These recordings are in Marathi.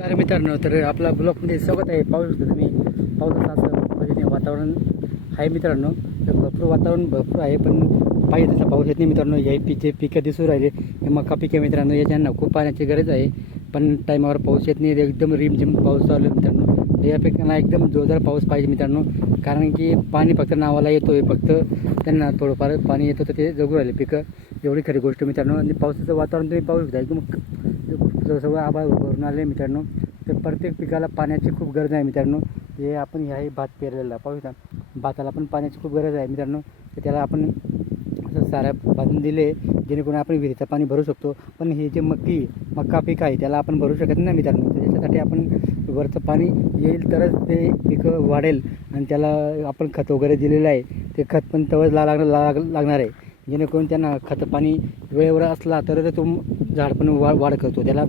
नमस्कार मित्रांनो तर आपला ब्लॉकमध्ये स्वागत आहे. पाऊस तुम्ही पाऊस असं पद्धतीने वातावरण आहे मित्रांनो. तर भरपूर वातावरण भरपूर आहे पण पाहिजे तसा पाऊस येत नाही मित्रांनो. या जे पिकं दिसू राहिले हे मका पिके मित्रांनो. याच्यांना खूप पाण्याची गरज आहे पण टायमावर पाऊस येत नाही. एकदम रिमझिम पाऊस चालू आहे मित्रांनो. तर या पिकांना एकदम जोरदार पाऊस पाहिजे मित्रांनो. कारण की पाणी फक्त नावाला येतो आहे फक्त त्यांना थोडंफार पाणी येतं तर ते जगू राहिले पिकं. एवढी खरी गोष्ट मित्रांनो. आणि पावसाचं वातावरण तुम्ही पाहू शकता. एकदम क- सगळं आभाळ भरून आले मित्रांनो. तर प्रत्येक पिकाला पाण्याची खूप गरज आहे मित्रांनो. हे आपण ह्याही भात पेरलेला पाहू भाताला पण पाण्याची खूप गरज आहे मित्रांनो. तर त्याला आपण असं साऱ्या बांधून दिले जेणेकरून आपण विहिरीचं पाणी भरू शकतो. पण हे जे मक्की मक्का पीक आहे त्याला आपण भरू शकत नाही मित्रांनो. त्याच्यासाठी आपण वरचं पाणी येईल तरच ते पिकं वाढेल. आणि त्याला आपण खत वगैरे दिलेलं आहे. ते खत पण तवच ला लागणार लाग लागणार आहे. जेणेकरून त्यांना खत पाणी वेळेवर असला तर तो झाड पण वा वाढ करतो. त्याला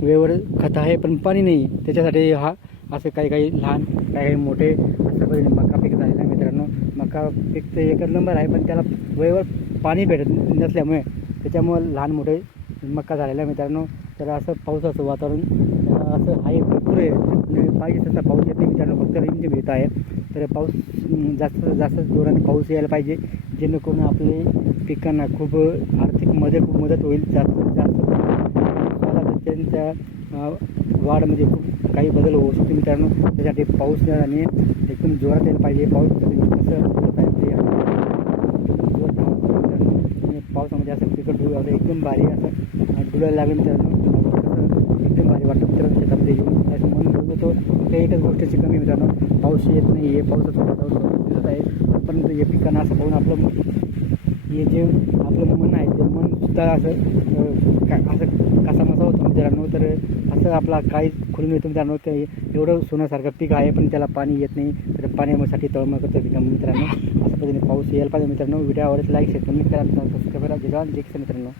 वेळेवर खत आहे पण पाणी नाही. त्याच्यासाठी हा असे काही काही लहान काही काही मोठे असं मका पीक झालेलं आहे मित्रांनो. मका पीक तर एकच नंबर आहे पण त्याला वेळेवर पाणी भेटत नसल्यामुळे त्याच्यामुळे लहान मोठे मका झालेला आहे मित्रांनो. त्याला असं पावसाचं वातावरण असं आहे भरपूर आहे. पाहिजे तसा पाऊस येत नाही मित्रांनो. फक्त रिमझिम येत आहे. तर पाऊस जास्त जास्त जोराने पाऊस यायला पाहिजे. जेणेकरून आपले पिकांना खूप आर्थिक मदत मदत होईल जास्त जास्त. त्यांच्या वाढमध्ये म्हणजे खूप काही बदल होऊ शकतो मित्रांनो. त्यासाठी पाऊस आणि एकदम जोरात यायला पाहिजे. पाऊस कसं होत आहे पावसामध्ये असं पिकं डुळ एकदम भारी असं. डुळायला डुलायला लागलं मित्रांनो एकदम भारी वाटतं मित्रांनो शेतामध्ये येऊन. असं बोलतो तो त्या एकच गोष्टीची कमी मित्रांनो. पाऊस येत नाही आहे पावसाचा वातावरण दिसत आहे. आतापर्यंत या पिकांना असं पाहून आपलं हे जे आपलं मन आहे ते मनसुद्धा असं का असं कसा मसा होतो म्हणजे मित्रांनो तर असं आपला काही खुलून येतो मित्रांनो. ते एवढं सोन्यासारखं पीक आहे पण त्याला पाणी येत नाही. तर पाण्यासाठी तळमळ करतो पिका मित्रांनो. असं पद्धतीने पाऊस यायला पाहिजे मित्रांनो. व्हिडिओ आवडत लाईक शेअर कमेंट करा. मित्रांनो सबस्क्राईब करा. जय जवान मित्रांनो.